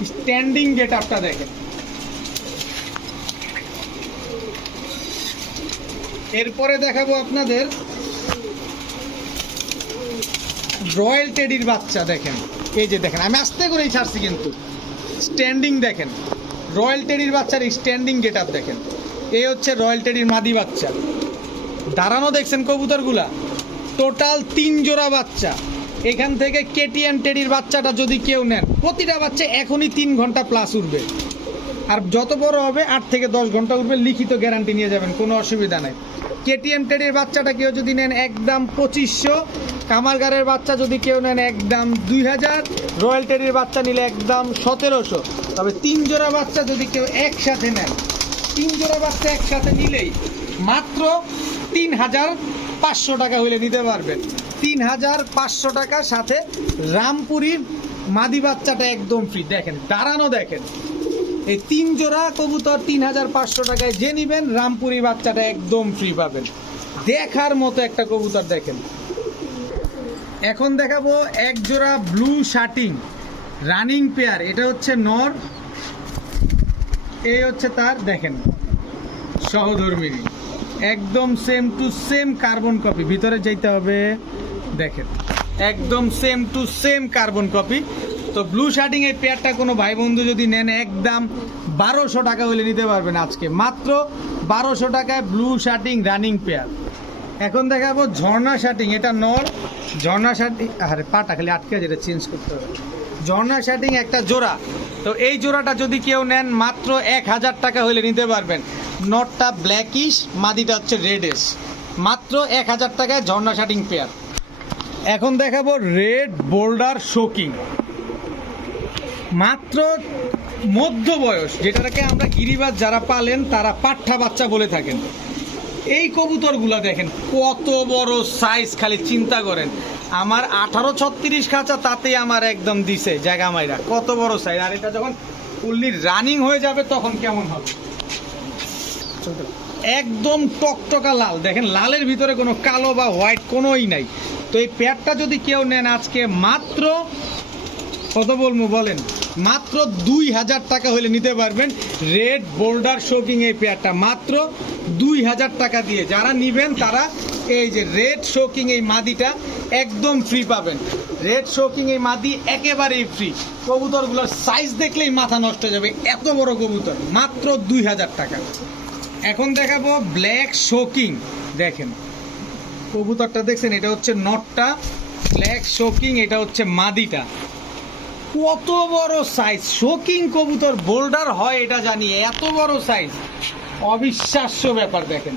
স্ট্যান্ডিং গেট আপটা দেখেন। এরপরে দেখাবো আপনাদের রয়্যাল টেডির বাচ্চা, দেখেন এই যে দেখেন, আমি আস্তে করেই ছাড়ছি কিন্তু স্ট্যান্ডিং দেখেন। রয়্যাল টেডির বাচ্চার স্ট্যান্ডিং গেট আপ দেখেন। এই হচ্ছে রয়্যাল টেডির মাদি বাচ্চা, দাঁড়ানো দেখছেন কবুতরগুলা। টোটাল 3 জোড়া বাচ্চা। এখান থেকে কেটিএম টেডির বাচ্চাটা যদি কেউ নেন, প্রতিটা বাচ্চা এখনই 3 ঘন্টা প্লাস উঠবে, আর যত বড় হবে 8 থেকে 10 ঘন্টা উঠবে, লিখিত গ্যারান্টি নিয়ে যাবেন, কোনো অসুবিধা নাই। কেটিএম টেডির বাচ্চাটা কেউ যদি নেন একদম 2500, কামারগারের বাচ্চা যদি কেউ নেন একদম 2000, রয়্যাল টেডির বাচ্চা নিলে একদম 1700। তবে 3 জোড়া বাচ্চা যদি কেউ একসাথে নেন, 3 জোড়া বাচ্চা একসাথে নিলেই মাত্র 3500 টাকা হইলে নিতে পারবেন। 3500 টাকার সাথে রামপুরির মাদি বাচ্চাটা একদম ফ্রি। দেখেন দাঁড়ানো দেখেন, এই 3 জোড়া কবুতর 3500 টাকায় যে নিবেন, রামপুরি বাচ্চাটা একদম ফ্রি পাবেন। দেখার মতো একটা কবুতর দেখেন। এখন দেখাবো এক জোড়া ব্লু শার্টিং রানিং পেয়ার, এটা হচ্ছে নর, এই হচ্ছে তার দেখেন সহধর্মিনী, একদম same to same carbon copy. ভিতরে যেতে হবে, দেখেন একদম same to same carbon copy. তো ব্লু শার্টিং এই পেয়ারটা কোনো ভাই বন্ধু যদি নেন একদম 1200 টাকা হলে নিতে পারবেন আজকে, মাত্র 1200 টাকায় ব্লু শার্টিং রানিং পেয়ার। এখন দেখাবো ঝর্ণা শার্টিং, এটা নর, ঝর্ণা শার্টিং, আরে পাটা খালি আটকে, যেটা চেঞ্জ করতে হবে। ঝর্ণা শার্টিং একটা জোড়া, তো এই জোড়াটা যদি কেউ নেন মাত্র 1000 টাকা হলে নিতে পারবেন। নটটা ব্ল্যাকিশ, মাদিটা হচ্ছে রেডিশ, মাত্র 1000 টাকায় ঝর্ণা শার্টিং পেয়ার। এখন দেখাবো রেড বোল্ডার শোকিং, মাত্র মধ্য বয়স, যেটাকে আমরা গিরিবাজ যারা পালেন তারা পাঠা বাচ্চা বলে থাকেন। এই কবুতরগুলা দেখেন কত বড় সাইজ, খালি চিন্তা করেন। আমার 1836 খাঁচা, তাতেই আমার একদম দিছে জায়গা মাইরা, কত বড় সাইজ। আর এটা যখন ফুললি রানিং হয়ে যাবে তখন কেমন হবে, একদম টকটকা লাল, দেখেন লালের ভিতরে কোনো কালো বা হোয়াইট কোনোই নাই। তো এই পেয়ারটা যদি কেউ নেন আজকে মাত্র কত বলবো বলেন, মাত্র 2000 টাকা হলে নিতে পারবেন। রেড বোল্ডার শোকিং এই পেয়ারটা মাত্র 2000 টাকা দিয়ে যারা নিবেন তারা এই যে রেড শোকিং এই মাদিটা একদম ফ্রি পাবেন। রেড শোকিং এই মাদি একেবারেই ফ্রি। কবুতরগুলোর সাইজ দেখলেই মাথা নষ্ট হয়ে যাবে, এত বড় কবুতর, মাত্র 2000 টাকা। এখন দেখাবো ব্ল্যাক শোকিং, দেখেন কবুতরটা দেখছেন, এটা হচ্ছে নটটা, ব্ল্যাক শোকিং এটা হচ্ছে মাদিটা। কত বড় সাইজ, শোকিং কবুতর বোল্ডার হয় এটা জানি, এত বড় সাইজ অবিশ্বাস্য ব্যাপার। দেখেন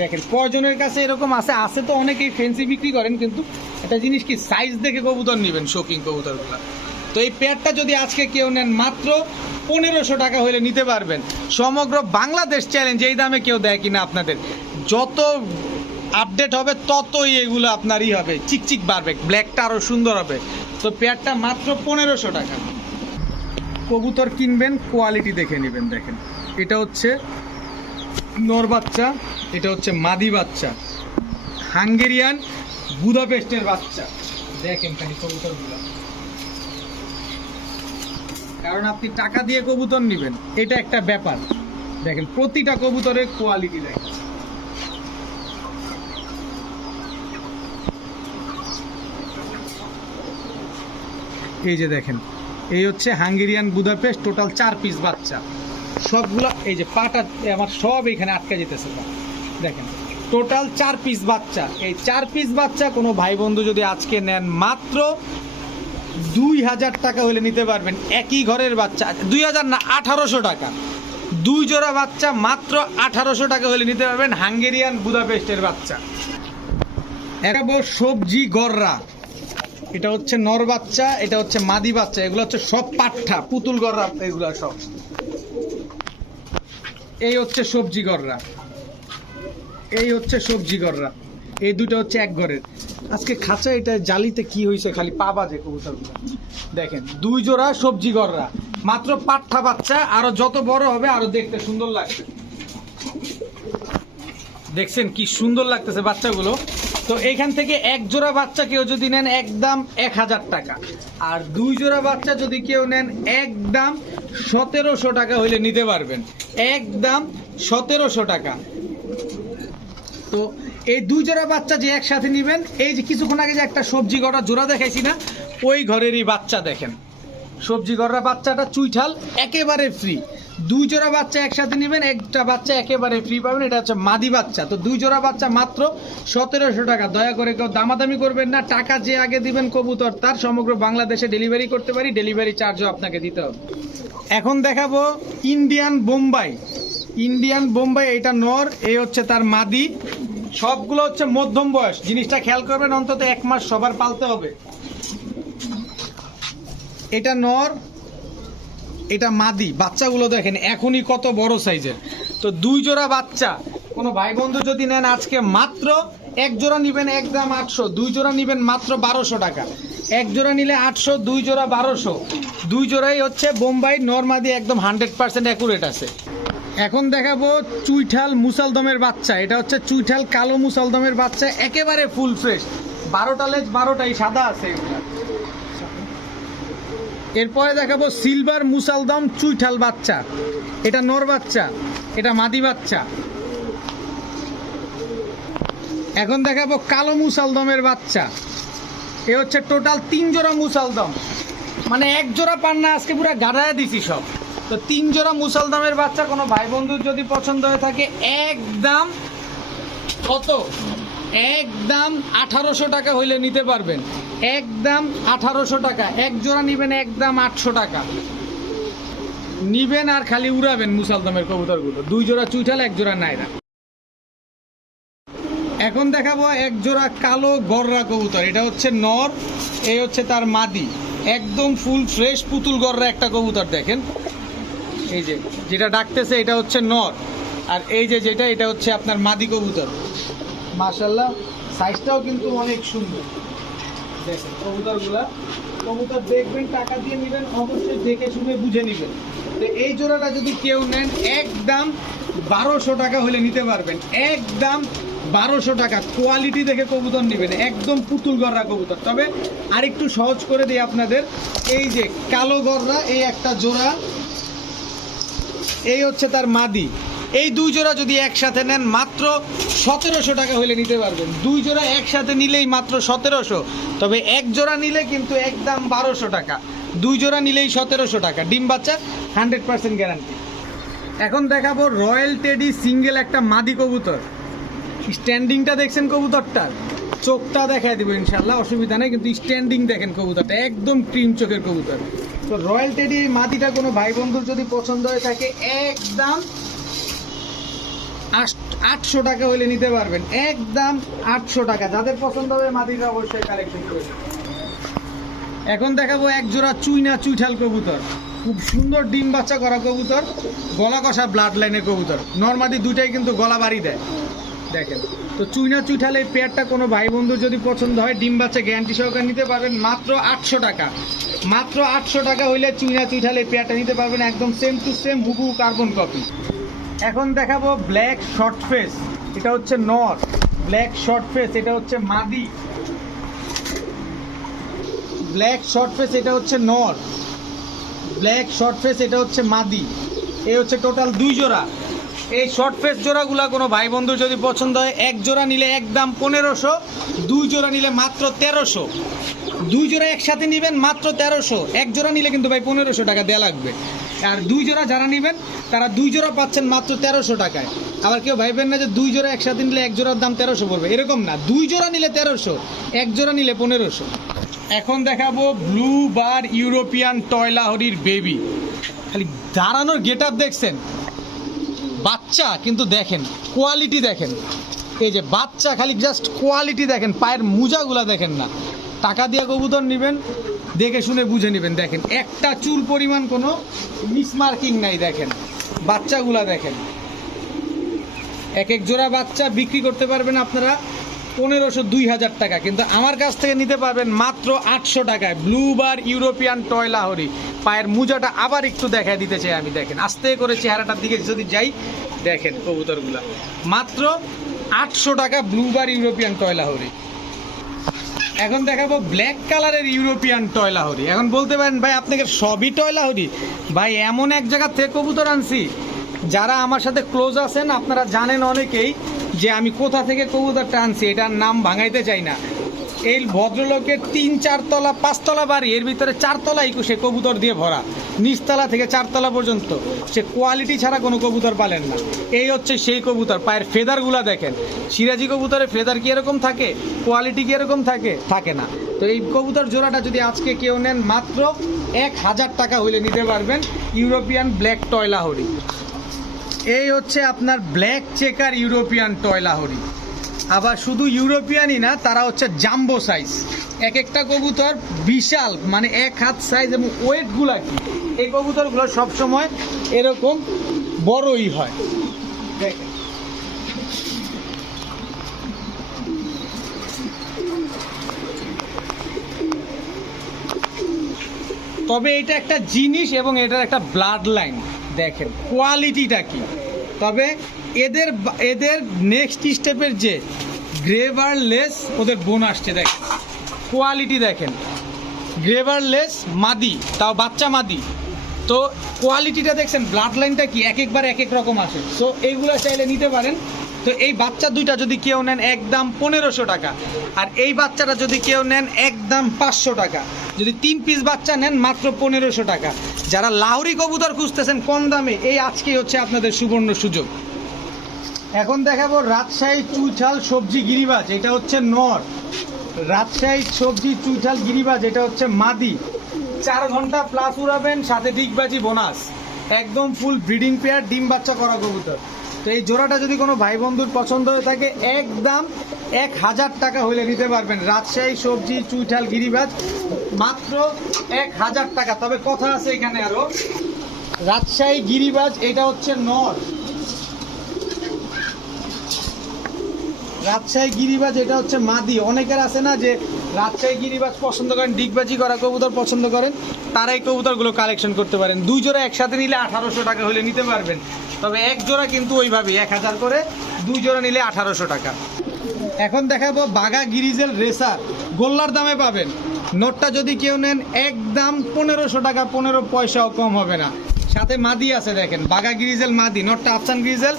দেখেন কয়জনের কাছে এরকম আছে, আছে তো অনেকেই ফেন্সি বিক্রি করেন, কিন্তু একটা জিনিস কি সাইজ দেখে কবুতর নেবেন, শোকিং কবুতরগুলো। তো এই পেয়ারটা যদি আজকে কেউ নেন মাত্র 1500 টাকা হলে নিতে পারবেন। সমগ্র বাংলাদেশ চ্যালেঞ্জ, এই দামে কেউ দেয় কিনা আপনাদের। যত আপডেট হবে ততই এগুলো আপনারই হবে, চিকচিক বাড়বে, ব্ল্যাকটা আরও সুন্দর হবে। তো পেয়ারটা মাত্র 1500 টাকা। কবুতর কিনবেন কোয়ালিটি দেখে নেবেন। দেখেন এটা হচ্ছে নর বাচ্চা, এটা হচ্ছে মাদি বাচ্চা, হাঙ্গেরিয়ান বুদাপেস্টের বাচ্চা। দেখেন খালি কবুতরগুলো, কারণ আপনি টাকা দিয়ে কবুতর নেবেন, এটা একটা ব্যাপার। দেখেন প্রতিটা কবুতরের কোয়ালিটি দেখেন। এই যে দেখেন, এই হচ্ছে হাঙ্গেরিয়ান বুদাপেস্ট, টোটাল 4 পিস বাচ্চা, সবগুলা এই যে পাটা আমার সব এখানে আটকে যেতেছে। দেখেন টোটাল 4 পিস বাচ্চা। এই 4 পিস বাচ্চা কোনো ভাই বন্ধু যদি আজকে নেন মাত্র 2000 টাকা হলে নিতে পারবেন। একই ঘরের বাচ্চা, 2000 না 1800 টাকা। 2 জোড়া বাচ্চা মাত্র 1800 টাকা হলে নিতে পারবেন, হাঙ্গেরিয়ান বুদাপেস্টের বাচ্চা। এখানে সবজি গররা, এটা হচ্ছে নর বাচ্চা, এটা হচ্ছে মাদি বাচ্চা, এগুলো হচ্ছে সব পাঠা পুতুল গররা, এগুলো সব। এই হচ্ছে সবজি গররা, এই হচ্ছে সবজি গররা, এই দুটো হচ্ছে এক ঘরের। আজকে খাঁচা এটা জালিতে কি হয়েছে খালি পা বাজে কবুতরগুলো। দেখেন 2 জোড়া সবজি গররা, মাত্র পাঠা বাচ্চা, আরো যত বড় হবে আরো দেখতে সুন্দর লাগবে। দেখছেন কি সুন্দর লাগতেছে বাচ্চাগুলো। তো এইখান থেকে 1 জোড়া বাচ্চা কেউ যদি নেন একদম 1000 টাকা, আর 2 জোড়া বাচ্চা যদি কেউ নেন একদম 1700 টাকা হইলে নিতে পারবেন, একদম 1700 টাকা। তো এই 2 জোড়া বাচ্চা যে একসাথে নেবেন, এই যে কিছুক্ষণ আগে যে একটা সবজি গড়া জোড়া দেখাইছি না, ওই ঘরেরই বাচ্চা। দেখেন সবজি গড়া বাচ্চাটা চুইঠাল একেবারে ফ্রি। 2 জোড়া বাচ্চা একসাথে নেবেন, একটা বাচ্চা একেবারে ফ্রি পাবেন। এটা হচ্ছে মাদি বাচ্চা। তো 2 জোড়া বাচ্চা মাত্র 1700 টাকা। দয়া করে কেউ দামাদামি করবেন না, টাকা যে আগে দিবেন কবুতর তার সমগ্র বাংলাদেশে ডেলিভারি করতে পারি, ডেলিভারি চার্জও আপনাকে দিতে হবে। এখন দেখাবো ইন্ডিয়ান বোম্বাই। ইন্ডিয়ান বোম্বাই, এটা নর, এই হচ্ছে তার মাদি। সবগুলো হচ্ছে মধ্যম বয়স, জিনিসটা খেয়াল করবেন, অন্তত 1 মাস সবার পালতে হবে। এটা নর, এটা মাদি। বাচ্চাগুলো দেখেন এখনই কত বড় সাইজের। তো 2 জোড়া বাচ্চা কোনো ভাই বন্ধু যদি নেন আজকে মাত্র 1 জোড়া নিবেন একদম 800, 2 জোড়া নিবেন মাত্র 1200 টাকা। 1 জোড়া নিলে 800, 2 জোড়া 1200। 2 জোড়াই হচ্ছে বোম্বাই নর মাদি, একদম 100% অ্যাকুরেট আছে। এখন দেখাবো চুইঠাল মুসালদমের বাচ্চা। এটা হচ্ছে চুইঠাল কালো মুসালদমের বাচ্চা, একেবারে ফুল ফ্রেশ। 12টা লেজ 12টাই সাদা আছে এগুলা। এরপরে দেখাবো সিলভার মুসালদম চুইঠাল বাচ্চা। এটা নর বাচ্চা, এটা মাদি বাচ্চা। এখন দেখাবো কালো মুসালদমের বাচ্চা। এ হচ্ছে টোটাল 3 জোড়া মুসালদম, মানে 1 জোড়া পান না, আজকে পুরো গাড়ায় দিছি সব। তো 3 জোড়া মুসালদমের বাচ্চা কোনো ভাই বন্ধুর যদি পছন্দ হয়ে থাকে একদম কত, একদম 1800 টাকা হইলে নিতে পারবেন, একদম 1800 টাকা। 1 জোড়া নিবেন একদম 800 টাকা নিবেন, আর খালি উড়াবেন মুসালদমের কবুতরগুলো। 2 জোড়া চুইঠাল, 1 জোড়া নাইরা। এখন দেখাবো 1 জোড়া কালো গররা কবুতর। এটা হচ্ছে নর, এই হচ্ছে তার মাদি, একদম ফুল ফ্রেশ পুতুল গররা একটা কবুতর। দেখেন এই যে যেটা ডাকতেছে এটা হচ্ছে নর, আর এই যে যেটা এটা হচ্ছে আপনার মাদি কবুতর। মাশাআল্লাহ সাইজটাও কিন্তু অনেক সুন্দর। দেখেন কবুতরগুলা, কবুতর দেখবেন, টাকা দিয়ে নেবেন, অবশ্যই দেখে শুনে বুঝে নেবেন। তো এই জোড়াটা যদি কেউ নেন একদম 1200 টাকা হলে নিতে পারবেন, একদম 1200 টাকা। কোয়ালিটি দেখে কবুতর নেবেন, একদম পুতুল গররা কবুতর। তবে আরেকটু সহজ করে দিই আপনাদের, এই যে কালো গররা, এই একটা জোড়া, এই হচ্ছে তার মাদি। এই 2 জোড়া যদি একসাথে নেন মাত্র 1700 টাকা হলে নিতে পারবেন। 2 জোড়া একসাথে নিলেই মাত্র 1700, তবে 1 জোড়া নিলে কিন্তু একদম 1200 টাকা। 2 জোড়া নিলেই 1700 টাকা। ডিম বাচ্চা 100% গ্যারান্টি। এখন দেখাবো রয়্যাল টেডি সিঙ্গেল একটা মাদি কবুতর। স্ট্যান্ডিংটা দেখছেন কবুতরটার, চোখটা দেখায় দিব ইনশাল্লাহ, অসুবিধা নেই, কিন্তু স্ট্যান্ডিং দেখেন কবুতরটা, একদম ক্রিম চোখের কবুতর। তো রয়্যাল টেডি এই মাদিটা কোনো ভাই বন্ধুর যদি পছন্দ হয়ে থাকে একদম 800 টাকা হলে নিতে পারবেন, একদম 800 টাকা। যাদের পছন্দ হবে মাদিটা অবশ্যই কালেকশন করবেন। এখন দেখাবো 1 জোড়া চুইনা চুইঠাল কবুতর, খুব সুন্দর ডিম বাচ্চা করা কবুতর, গলা কষা ব্লাড লাইনের কবুতর। নরমাদি দুইটাই কিন্তু গলা বাড়ি দেয়। দেখেন তো চুইনা চুইঠাল এই পেয়ারটা কোনো ভাই বন্ধুর যদি পছন্দ হয় ডিম বাচ্চা গ্যারান্টি সহকারে নিতে পারবেন মাত্র 800 টাকা। মাত্র 800 টাকা হইলে চুইনা চুইঠাল এই পেয়ারটা নিতে পারবেন, একদম সেম টু সেম হুবহু কার্বন কপি। এখন দেখাবো ব্ল্যাক শর্ট ফেস। এটা হচ্ছে নর, ব্ল্যাক শর্ট ফেস, এটা হচ্ছে মাদি। ব্ল্যাক শর্ট ফেস, এটা হচ্ছে নর, ব্ল্যাক শর্ট ফেস, এটা হচ্ছে মাদি। এই হচ্ছে টোটাল 2 জোড়া। এই শর্ট ফেস জোড়াগুলা কোনো ভাই বন্ধুর যদি পছন্দ হয় 1 জোড়া নিলে একদম 1500, 2 জোড়া নিলে মাত্র 1300। 2 জোড়া একসাথে নেবেন মাত্র 1300, 1 জোড়া নিলে কিন্তু ভাই 1500 টাকা দেওয়া লাগবে। আর 2 জোড়া যারা নেবেন তারা 2 জোড়া পাচ্ছেন মাত্র 1300 টাকায়। আবার কেউ ভাইবেন না যে 2 জোড়া একসাথে নিলে এক জোড়ার দাম 1300 পড়বে, এরকম না। 2 জোড়া নিলে 1300, এক জোড়া নিলে 1500। এখন দেখাবো ব্লু বার ইউরোপিয়ান টয় লাহোরির বেবি। খালি দাঁড়ানোর গেট আপ দেখছেন, বাচ্চা কিন্তু দেখেন কোয়ালিটি দেখেন। এই যে বাচ্চা, খালি জাস্ট কোয়ালিটি দেখেন, পায়ের মোজাগুলা দেখেন না। টাকা দিয়ে কবুতর নেবেন, দেখে শুনে বুঝে নেবেন। দেখেন একটা চুল পরিমাণ কোনো মিসমার্কিং নাই। দেখেন বাচ্চাগুলা দেখেন, এক এক জোড়া বাচ্চা বিক্রি করতে পারবেন আপনারা 1500-2000 টাকা, কিন্তু আমার কাছ থেকে নিতে পারবেন মাত্র 800 টাকায়। ব্লু বার ইউরোপিয়ান টয় লাহোরি। পায়ের মোজাটা আবার একটু দেখায় দিতে চাই আমি। দেখেন আস্তে করে চেহারাটার দিকে যদি যাই, দেখেন কবুতরগুলা মাত্র 800 টাকা ব্লু বার ইউরোপিয়ান টয় লাহোরি। এখন দেখাবো ব্ল্যাক কালারের ইউরোপিয়ান টয় লাহোরি। এখন বলতে পারেন ভাই আপনাকে সবই টয় লাহোরি। ভাই এমন এক জায়গা থেকে কবুতর আনছি, যারা আমার সাথে ক্লোজ আছেন আপনারা জানেন অনেকেই যে আমি কোথা থেকে কবুতরটা আনছি, এটার নাম ভাঙাইতে চাই না। এই ভদ্রলোকের 3-4 তলা 5 তলা বাড়ি, এর ভিতরে 4 তলাই সে কবুতর দিয়ে ভরা, নিচতলা থেকে 4 তলা পর্যন্ত। সে কোয়ালিটি ছাড়া কোনো কবুতর পালেন না। এই হচ্ছে সেই কবুতর। পায়ের ফেদারগুলা দেখেন, সিরাজি কবুতরের ফেদার কি এরকম থাকে? কোয়ালিটি কি এরকম থাকে? থাকে না। তো এই কবুতর জোড়াটা যদি আজকে কেউ নেন, মাত্র 1000 টাকা হইলে নিতে পারবেন ইউরোপিয়ান ব্ল্যাক টয় লাহোরি। এই হচ্ছে আপনার black checker European toy Lahori. আবার শুধু ইউরোপিয়ানই না, তারা হচ্ছে জাম্বো সাইজ। এক একটা কবুতর বিশাল, মানে 1 হাত সাইজ, এবং ওয়েটগুলা কি, এই কবুতরগুলো সবসময় এরকম বড়ই হয়। দেখেন তবে এটা একটা জিনিস, এবং এটার একটা ব্লাড লাইন। দেখেন কোয়ালিটিটা কি। তবে এদের এদের নেক্সট স্টেপের যে গ্রেভারলেস ওদের বোন আসছে। দেখেন কোয়ালিটি দেখেন, গ্রেভারলেস মাদি, তাও বাচ্চা মাদি। তো কোয়ালিটিটা দেখছেন, ব্লাড লাইনটা কি, এক একবার এক এক রকম আসে। তো এইগুলো চাইলে নিতে পারেন। তো এই বাচ্চা দুইটা যদি কেউ নেন একদম 1500 টাকা, আর এই বাচ্চাটা যদি কেউ নেন একদম 500 টাকা। যদি 3 পিস বাচ্চা নেন মাত্র 1500 টাকা। যারা লাহোরি কবুতর খুঁজতেছেন কম দামে, এই আজকেই হচ্ছে আপনাদের সুবর্ণ সুযোগ। এখন দেখাবো রাজশাহী চুইঠাল সবজি গিরিবাজ। এটা হচ্ছে নর। রাজশাহী সবজি চুইঠাল গিরিবাজ, এটা হচ্ছে মাদি। 4 ঘন্টা প্লাস উড়াবেন, সাথে ডিগবাজি বোনাস। একদম ফুল ব্রিডিং পেয়ার, ডিম বাচ্চা করা কবুতর। তো এই জোড়াটা যদি কোনো ভাই বন্ধুর পছন্দ হয়ে থাকে, একদম 1000 টাকা হইলে নিতে পারবেন রাজশাহী সবজি চুইঠাল গিরিবাজ, মাত্র 1000 টাকা। তবে কথা আছে এখানে আরো, রাজশাহী গিরিবাজ এটা হচ্ছে নর। রাজশাহী গিরিবাজ এটা হচ্ছে মাদি। অনেকের আছে না যে রাজশাহী গিরিবাজ পছন্দ করেন, ডিগবাজি করা কবুতর পছন্দ করেন, তারা এই কবুতরগুলো কালেকশন করতে পারেন। 2 জোড়া একসাথে নিলে 1800 টাকা হলে নিতে পারবেন। তবে এক জোড়া কিন্তু ওইভাবেই 1000 করে, 2 জোড়া নিলে 1800 টাকা। এখন দেখাবো বাঘা গিরিজেল রেসার, গোল্লার দামে পাবেন। নোটটা যদি কেউ নেন একদম 1500 টাকা, 15 পয়সাও কম হবে না। সাথে মাদি আছে, দেখেন বাঘা গ্রিজেল মাদি। নটটা আফসান গ্রিজেল,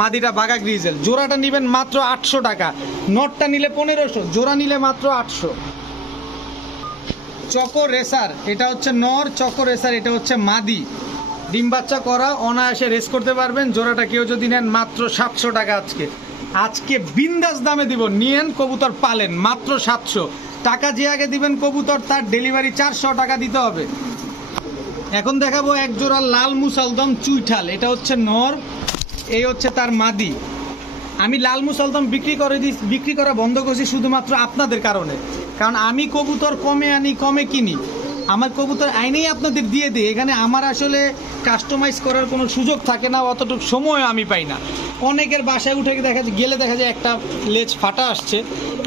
মাদিটা বাঘা গ্রিজেল। জোড়াটা নেবেন মাত্র 800 টাকা, নটটা নিলে 1500, জোড়া নিলে মাত্র 800। চকো রেসার, এটা হচ্ছে নর। চকো রেসার এটা হচ্ছে মাদি। ডিম বাচ্চা করা, অনায়াসে রেস করতে পারবেন। জোড়াটা কেউ যদি নেন মাত্র 700 টাকা। আজকে বিন্দাস দামে দিব, নিয়েন কবুতর পালেন মাত্র 700 টাকা। যে আগে দিবেন কবুতর, তার ডেলিভারি 400 টাকা দিতে হবে। এখন দেখাবো এক জোড়া লাল মুসালদম চুইঠাল। এটা হচ্ছে নর, এই হচ্ছে তার মাদি। আমি লাল মুসালদম বিক্রি করা বন্ধ করছি শুধুমাত্র আপনাদের কারণে। কারণ আমি কবুতর কমে আনি, কমে কিনি। আমার কবুতর আইনেই আপনাদের দিয়ে দিই। এখানে আমার আসলে কাস্টমাইজ করার কোনো সুযোগ থাকে না, অতটুকু সময় আমি পাই না। অনেকের বাসায় উঠে দেখা যায় একটা লেজ ফাটা আসছে।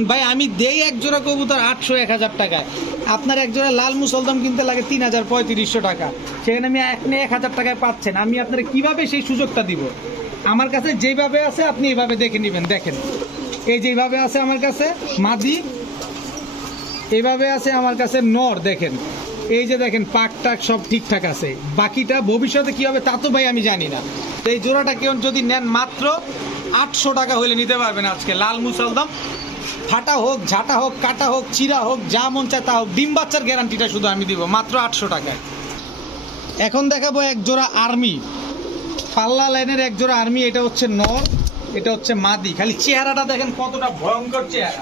ভাই আমি দেই এক জোড়া কবুতর 800-1000 টাকায়, আপনার এক জোড়া লাল মুসলদম কিনতে লাগে 3000-3500 টাকা। সেখানে আমি 1000 টাকায় পাচ্ছেন। আমি আপনার কিভাবে সেই সুযোগটা দিব? আমার কাছে যেভাবে আছে আপনি এভাবে দেখে নেবেন। দেখেন এই যেভাবে আছে আমার কাছে মাদি, এভাবে আছে আমার কাছে নর। দেখেন এই যে দেখেন পাক টাক সব ঠিকঠাক আছে। বাকিটা ভবিষ্যতে কি হবে তা তো ভাই আমি জানি না। তো এই জোড়াটা কেউ যদি নেন মাত্র 800 টাকা হইলে নিতে পারবেন আজকে। লাল মুসলদম, ফাটা হোক, ঝাঁটা হোক, কাটা হোক, চিরা হোক, যা মন চায় তা হোক, ডিম বাচ্চার গ্যারান্টিটা শুধু আমি দিব মাত্র 800 টাকায়। এখন দেখাবো এক জোড়া আর্মি। পাল্লা লাইনের এক জোড়া আর্মি, এটা হচ্ছে নর, এটা হচ্ছে মাদি। খালি চেহারাটা দেখেন কতটা ভয়ঙ্কর চেহারা।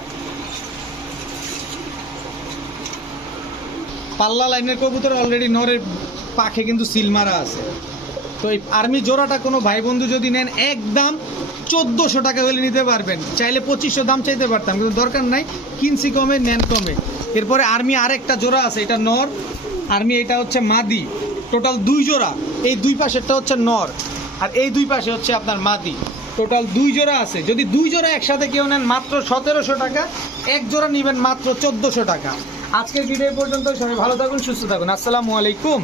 পাল্লা লাইনের কবুতর অলরেডি নরের পাখে কিন্তু সিল মারা আছে। তো এই আর্মি জোড়াটা কোনো ভাই বন্ধু যদি নেন একদম 1400 টাকা হলে নিতে পারবেন। চাইলে 2500 দাম চাইতে পারতাম, কিন্তু দরকার নাই, কিনছি কমে নেন কমে। এরপরে আর্মি আরেকটা জোড়া আছে, এটা নর আর্মি, এটা হচ্ছে মাদি। টোটাল 2 জোড়া, এই 2 পাশেরটা হচ্ছে নর আর এই 2 পাশে হচ্ছে আপনার মাদি। টোটাল 2 জোড়া আছে। যদি 2 জোড়া একসাথে কেউ নেন মাত্র 1700 টাকা, এক জোড়া নেবেন মাত্র 1400 টাকা। আজকের ভিডিও পর্যন্ত, সবাই ভালো থাকুন, সুস্থ থাকুন, আসসালামু আলাইকুম।